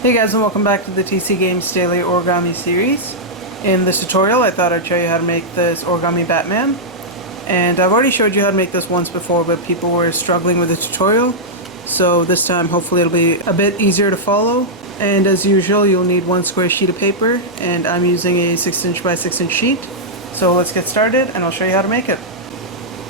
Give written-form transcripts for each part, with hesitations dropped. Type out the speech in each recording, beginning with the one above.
Hey guys, and welcome back to the TC Games Daily Origami series. In this tutorial I thought I'd show you how to make this origami Batman. And I've already showed you how to make this once before, but people were struggling with the tutorial. So this time hopefully it'll be a bit easier to follow. And as usual you'll need one square sheet of paper, and I'm using a 6" by 6" sheet. So let's get started and I'll show you how to make it.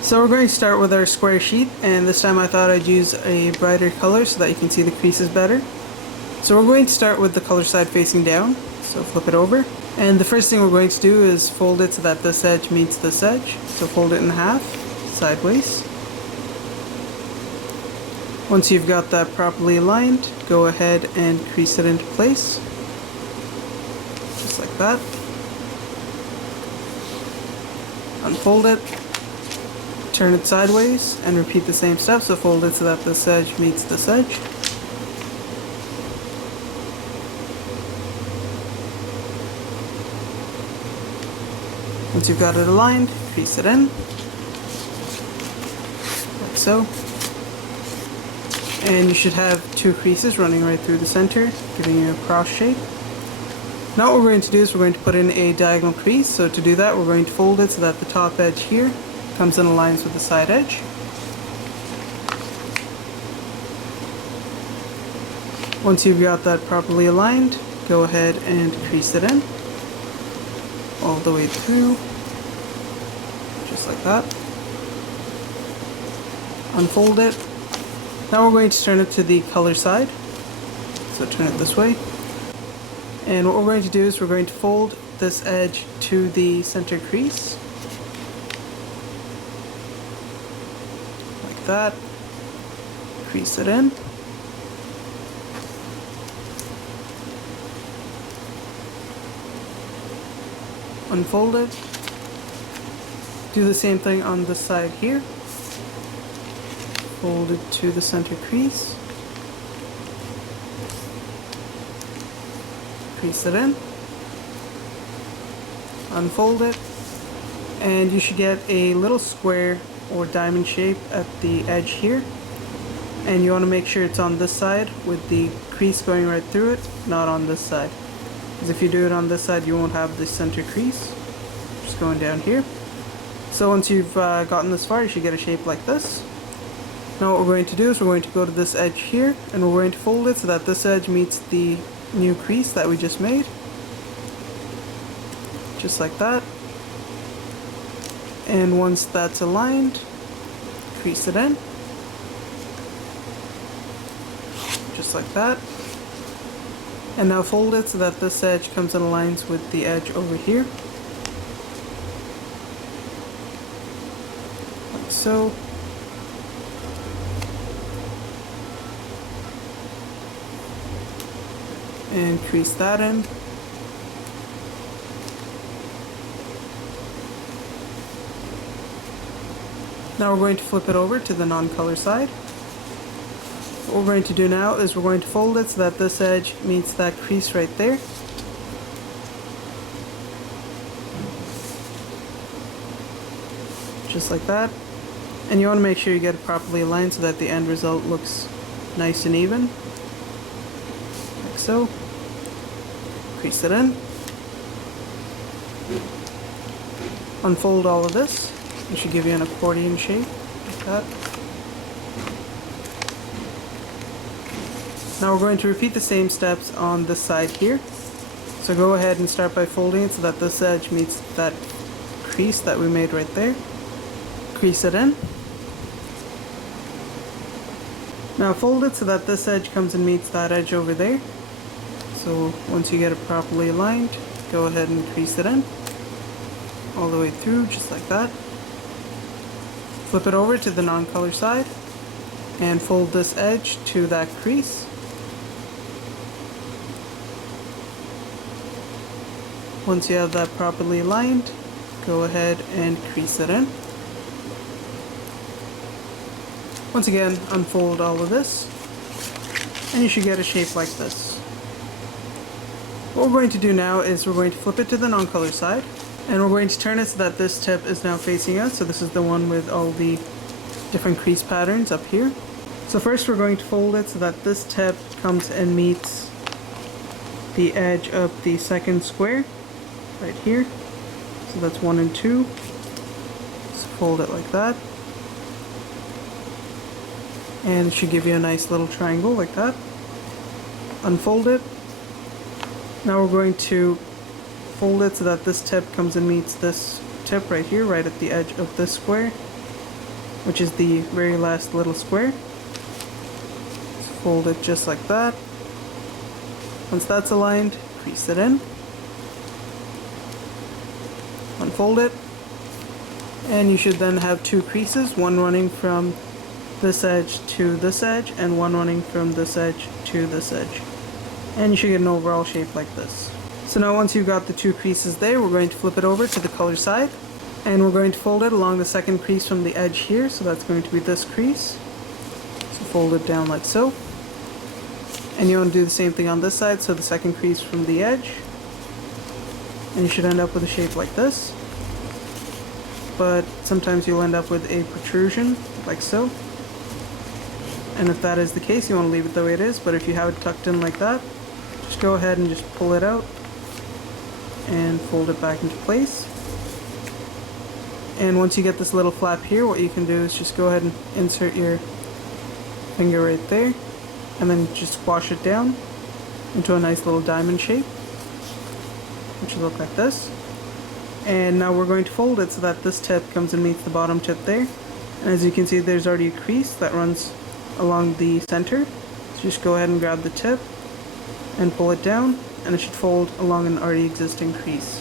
So we're going to start with our square sheet, and this time I thought I'd use a brighter color so that you can see the creases better. So we're going to start with the color side facing down, so flip it over. And the first thing we're going to do is fold it so that this edge meets this edge. So fold it in half, sideways. Once you've got that properly aligned, go ahead and crease it into place. Just like that. Unfold it, turn it sideways, and repeat the same steps. So fold it so that this edge meets this edge. Once you've got it aligned, crease it in, like so. And you should have two creases running right through the center, giving you a cross shape. Now what we're going to do is we're going to put in a diagonal crease. So to do that, we're going to fold it so that the top edge here comes in alliance with the side edge. Once you've got that properly aligned, go ahead and crease it in all the way through, just like that. Unfold it. Now we're going to turn it to the color side, so turn it this way. And what we're going to do is we're going to fold this edge to the center crease, like that. Crease it in. Unfold it. Do the same thing on this side here. Fold it to the center crease. Crease it in. Unfold it. And you should get a little square or diamond shape at the edge here. And you want to make sure it's on this side with the crease going right through it, not on this side. Because if you do it on this side, you won't have the center crease. Just going down here. So once you've gotten this far, you should get a shape like this. Now what we're going to do is we're going to go to this edge here, and we're going to fold it so that this edge meets the new crease that we just made. Just like that. And once that's aligned, crease it in. Just like that. And now fold it so that this edge comes in alliance with the edge over here. Like so. And crease that in. Now we're going to flip it over to the non-color side. What we're going to do now is we're going to fold it so that this edge meets that crease right there. Just like that. And you want to make sure you get it properly aligned so that the end result looks nice and even. Like so. Crease it in. Unfold all of this. It should give you an accordion shape, like that. Now we're going to repeat the same steps on this side here. So go ahead and start by folding it so that this edge meets that crease that we made right there. Crease it in. Now fold it so that this edge comes and meets that edge over there. So once you get it properly aligned, go ahead and crease it in all the way through, just like that. Flip it over to the non-color side and fold this edge to that crease. Once you have that properly aligned, go ahead and crease it in. Once again, unfold all of this, and you should get a shape like this. What we're going to do now is we're going to flip it to the non-color side, and we're going to turn it so that this tip is now facing us. So this is the one with all the different crease patterns up here. So first we're going to fold it so that this tip comes and meets the edge of the second square right here. So that's 1 and 2. Just fold it like that. And it should give you a nice little triangle like that. Unfold it. Now we're going to fold it so that this tip comes and meets this tip right here, right at the edge of this square, which is the very last little square. Just fold it just like that. Once that's aligned, crease it in. Unfold it. And you should then have 2 creases, one running from this edge to this edge, and one running from this edge to this edge. And you should get an overall shape like this. So now once you've got the 2 creases there, we're going to flip it over to the color side. And we're going to fold it along the second crease from the edge here, so that's going to be this crease. So fold it down like so. And you want to do the same thing on this side, so the second crease from the edge. And you should end up with a shape like this. But sometimes you'll end up with a protrusion, like so. And if that is the case, you want to leave it the way it is, but if you have it tucked in like that, just go ahead and just pull it out and fold it back into place. And once you get this little flap here, what you can do is just go ahead and insert your finger right there, and then just squash it down into a nice little diamond shape, which will look like this. And now we're going to fold it so that this tip comes and meets the bottom tip there. And as you can see, there's already a crease that runs along the center. So just go ahead and grab the tip and pull it down, and it should fold along an already existing crease,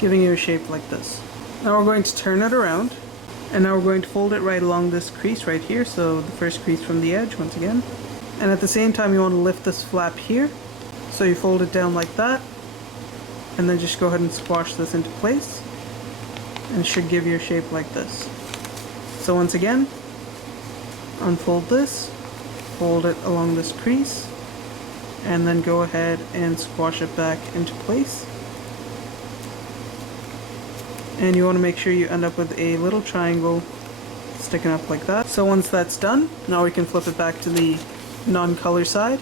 giving you a shape like this. Now we're going to turn it around, and now we're going to fold it right along this crease right here, so the first crease from the edge once again. And at the same time you want to lift this flap here, so you fold it down like that, and then just go ahead and squash this into place, and it should give you a shape like this. So once again, unfold this, fold it along this crease, and then go ahead and squash it back into place. And you want to make sure you end up with a little triangle sticking up like that. So once that's done, now we can flip it back to the non-color side.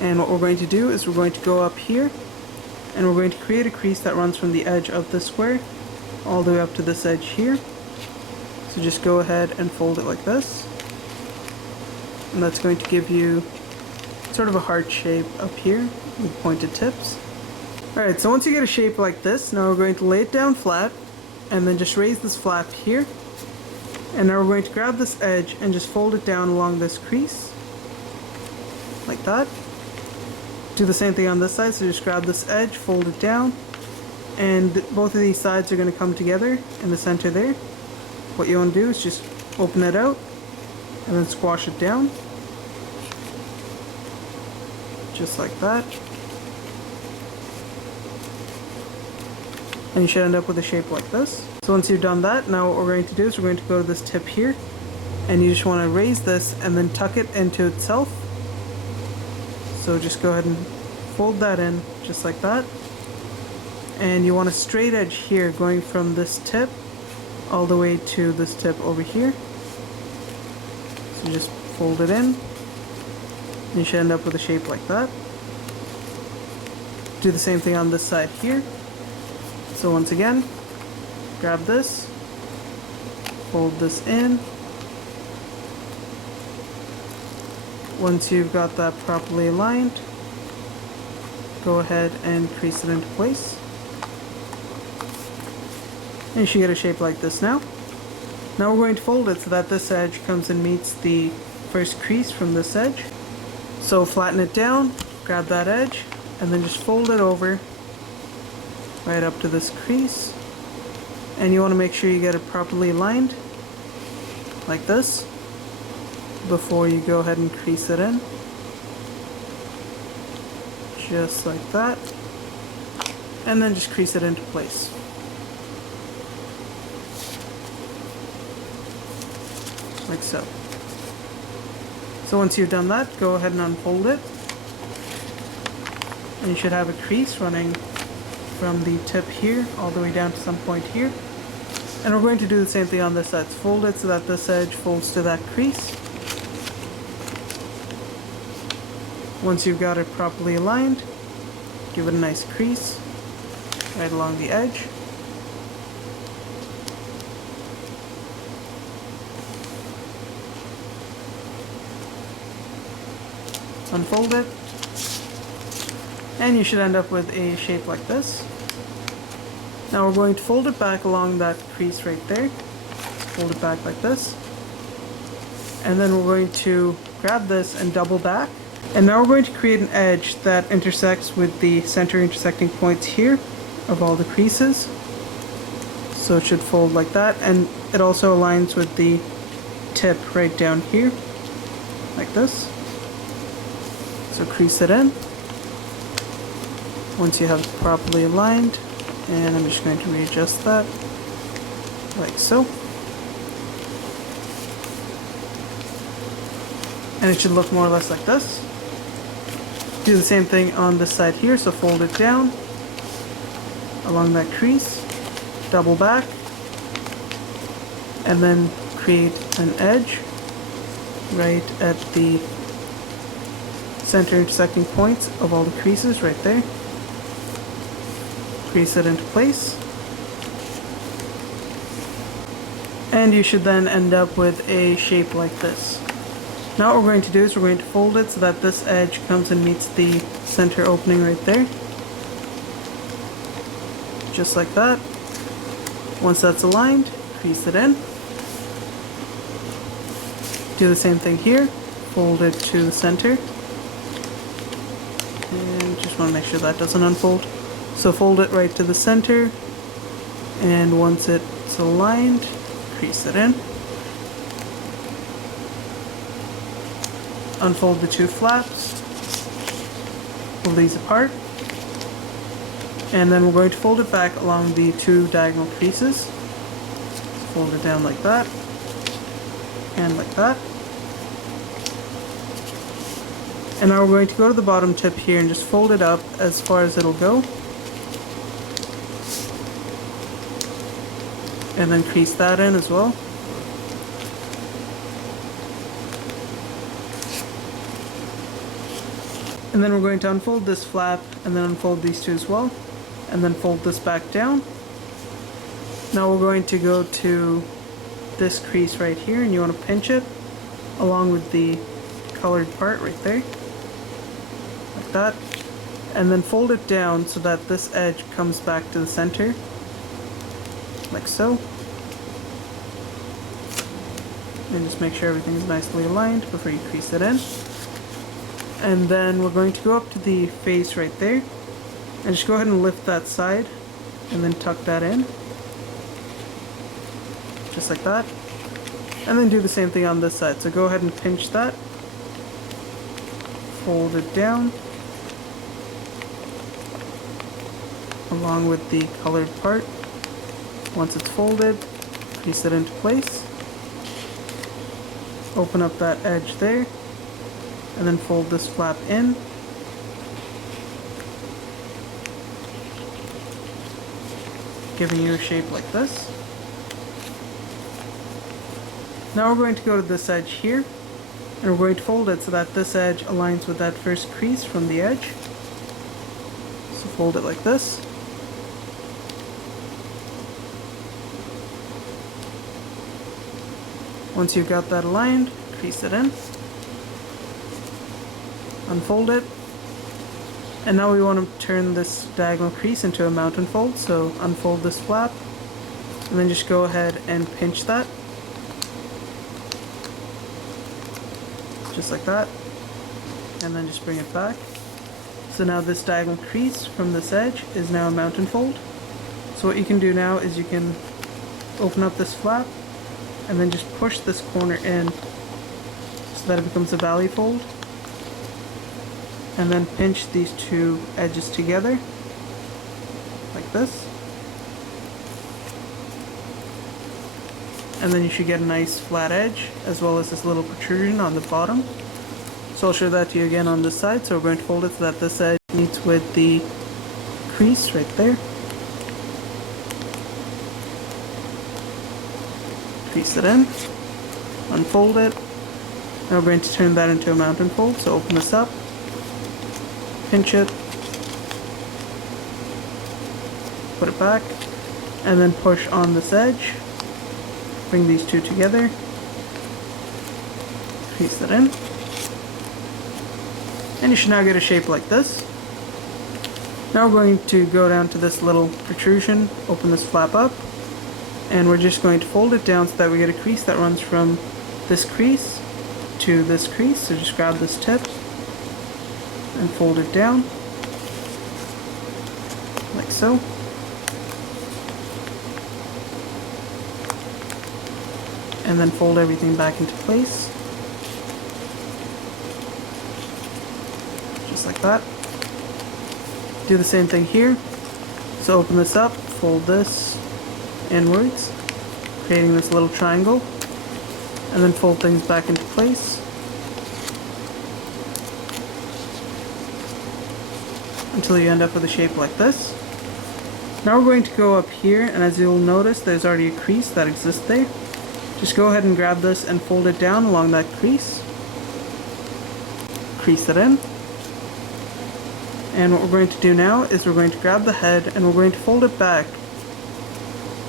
And what we're going to do is we're going to go up here, and we're going to create a crease that runs from the edge of the square all the way up to this edge here. So just go ahead and fold it like this. And that's going to give you sort of a heart shape up here with pointed tips. Alright, so once you get a shape like this, now we're going to lay it down flat, and then just raise this flap here. And now we're going to grab this edge and just fold it down along this crease, like that. Do the same thing on this side, so just grab this edge, fold it down, and both of these sides are going to come together in the center there. What you want to do is just open it out, and then squash it down, just like that. And you should end up with a shape like this. So once you've done that, now what we're going to do is we're going to go to this tip here, and you just want to raise this and then tuck it into itself. So just go ahead and fold that in just like that. And you want a straight edge here going from this tip all the way to this tip over here. So just fold it in. You should end up with a shape like that. Do the same thing on this side here. So once again, grab this, fold this in. Once you've got that properly aligned, go ahead and crease it into place. And you should get a shape like this now. Now we're going to fold it so that this edge comes and meets the first crease from this edge. So flatten it down, grab that edge, and then just fold it over right up to this crease. And you want to make sure you get it properly aligned, like this, before you go ahead and crease it in. Just like that. And then just crease it into place. Like so. So once you've done that, go ahead and unfold it. And you should have a crease running from the tip here all the way down to some point here. And we're going to do the same thing on this side. Fold it so that this edge folds to that crease. Once you've got it properly aligned, give it a nice crease right along the edge. Unfold it, and you should end up with a shape like this. Now we're going to fold it back along that crease right there. Fold it back like this, and then we're going to grab this and double back, and now we're going to create an edge that intersects with the center intersecting points here of all the creases. So it should fold like that, and it also aligns with the tip right down here like this. So crease it in once you have it properly aligned, and I'm just going to readjust that like so. And it should look more or less like this. Do the same thing on this side here, so fold it down along that crease, double back, and then create an edge right at the center intersecting points of all the creases right there. Crease it into place. And you should then end up with a shape like this. Now what we're going to do is we're going to fold it so that this edge comes and meets the center opening right there. Just like that. Once that's aligned, crease it in. Do the same thing here. Fold it to the center. And just want to make sure that doesn't unfold. So fold it right to the center, and once it's aligned, crease it in. Unfold the two flaps, pull these apart, and then we're going to fold it back along the two diagonal creases. Fold it down like that, and like that. And now we're going to go to the bottom tip here and just fold it up as far as it'll go. And then crease that in as well. And then we're going to unfold this flap and then unfold these two as well. And then fold this back down. Now we're going to go to this crease right here, and you want to pinch it along with the colored part right there. Like that. And then fold it down so that this edge comes back to the center. Like so. And just make sure everything is nicely aligned before you crease it in. And then we're going to go up to the face right there and just go ahead and lift that side and then tuck that in. Just like that. And then do the same thing on this side. So go ahead and pinch that. Fold it down along with the colored part. Once it's folded, crease it into place. Open up that edge there, and then fold this flap in. Giving you a shape like this. Now we're going to go to this edge here, and we're going to fold it so that this edge aligns with that first crease from the edge. So fold it like this. Once you've got that aligned, crease it in. Unfold it. And now we want to turn this diagonal crease into a mountain fold, so unfold this flap, and then just go ahead and pinch that. Just like that. And then just bring it back. So now this diagonal crease from this edge is now a mountain fold. So what you can do now is you can open up this flap, and then just push this corner in so that it becomes a valley fold. And then pinch these two edges together, like this. And then you should get a nice flat edge, as well as this little protrusion on the bottom. So I'll show that to you again on this side. So we're going to fold it so that this edge meets with the crease right there. Crease it in, unfold it. Now we're going to turn that into a mountain fold, so open this up, pinch it, put it back, and then push on this edge. Bring these two together, crease that in, and you should now get a shape like this. Now we're going to go down to this little protrusion, open this flap up, and we're just going to fold it down so that we get a crease that runs from this crease to this crease. So just grab this tip and fold it down, like so. And then fold everything back into place, just like that. Do the same thing here. So open this up, fold this inwards, creating this little triangle, and then fold things back into place until you end up with a shape like this. Now we're going to go up here, and as you'll notice, there's already a crease that exists there. Just go ahead and grab this and fold it down along that crease. Crease it in. And what we're going to do now is we're going to grab the head and we're going to fold it back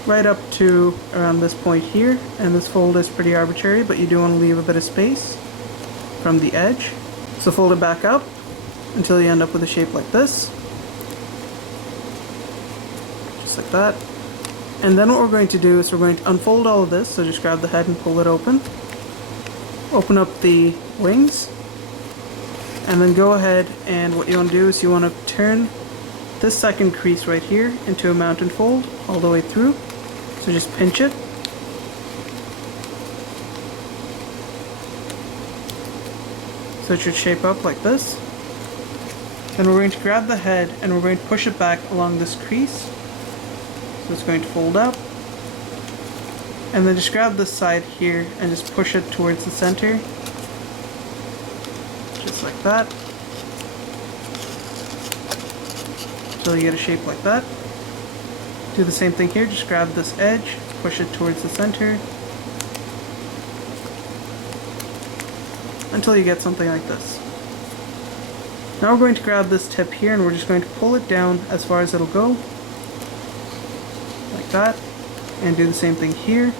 right up to around this point here. And this fold is pretty arbitrary, but you do want to leave a bit of space from the edge. So fold it back up until you end up with a shape like this. Just like that. And then what we're going to do is we're going to unfold all of this, so just grab the head and pull it open. Open up the wings, and then go ahead and what you want to do is you want to turn this second crease right here into a mountain fold all the way through. So just pinch it. So it should shape up like this. Then we're going to grab the head and we're going to push it back along this crease. So it's going to fold up, and then just grab this side here and just push it towards the center, just like that, until you get a shape like that. Do the same thing here, just grab this edge, push it towards the center, until you get something like this. Now we're going to grab this tip here and we're just going to pull it down as far as it'll go, that, and do the same thing here,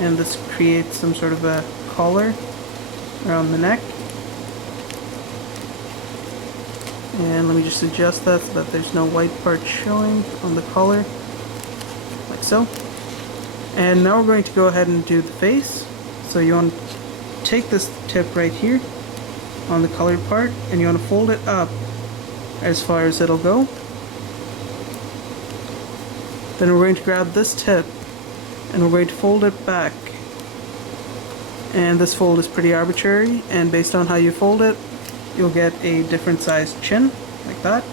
and this creates some sort of a collar around the neck. And let me just adjust that so that there's no white part showing on the collar, like so. And now we're going to go ahead and do the face. So you want to take this tip right here on the colored part and you want to fold it up as far as it'll go. Then we're going to grab this tip and we're going to fold it back. And this fold is pretty arbitrary, and based on how you fold it, you'll get a different sized chin, like that.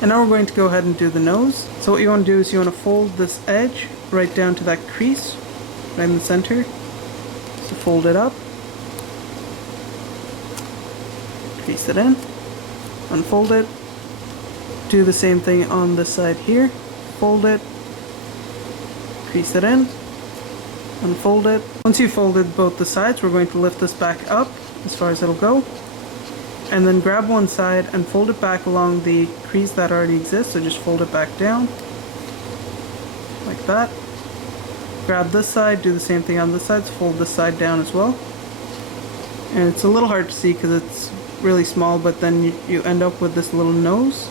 And now we're going to go ahead and do the nose. So what you want to do is you want to fold this edge right down to that crease, right in the center. So fold it up, crease it in, unfold it. Do the same thing on this side here. Fold it, crease it in, unfold it. Once you've folded both the sides, we're going to lift this back up as far as it'll go, and then grab one side and fold it back along the crease that already exists. So just fold it back down, like that. Grab this side, do the same thing on this side, so fold this side down as well. And it's a little hard to see because it's really small, but then you end up with this little nose,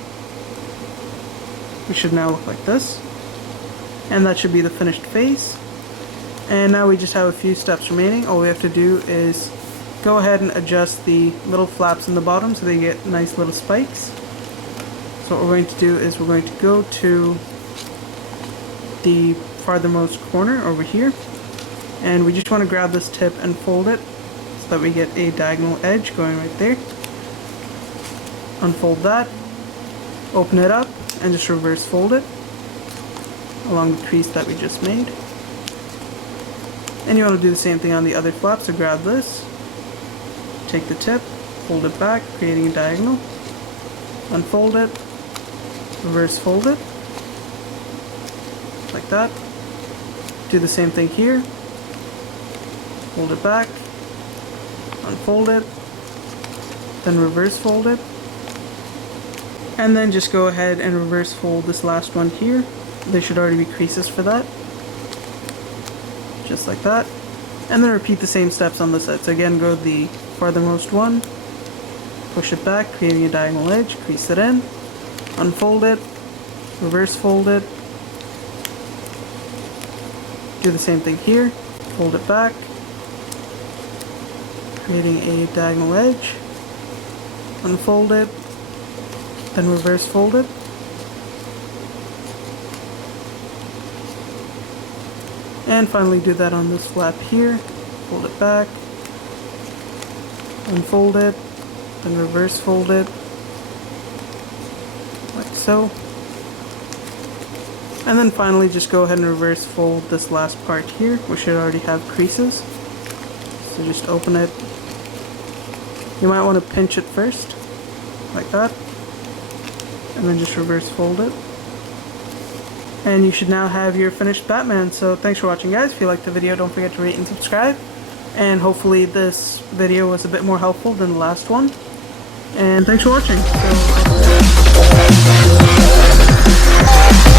which should now look like this. And that should be the finished face. And now we just have a few steps remaining. All we have to do is go ahead and adjust the little flaps in the bottom so they get nice little spikes. So what we're going to do is we're going to go to the farthermost corner over here, and we just want to grab this tip and fold it so that we get a diagonal edge going right there. Unfold that, open it up, and just reverse fold it along the crease that we just made. And you want to do the same thing on the other flap, so grab this, take the tip, fold it back, creating a diagonal, unfold it, reverse fold it, like that. Do the same thing here, fold it back, unfold it, then reverse fold it, And then just go ahead and reverse fold this last one here. There should already be creases for that. Just like that. And then repeat the same steps on the side. So again, go the farthermost one, push it back, creating a diagonal edge, crease it in, unfold it, reverse fold it, do the same thing here, fold it back, creating a diagonal edge, unfold it, then reverse fold it. And finally do that on this flap here, fold it back, unfold it, then reverse fold it, like so. And then finally just go ahead and reverse fold this last part here, which should already have creases. So just open it. You might want to pinch it first, like that, and then just reverse fold it. And you should now have your finished Batman. So thanks for watching, guys. If you liked the video, don't forget to rate and subscribe. And hopefully this video was a bit more helpful than the last one. And thanks for watching. So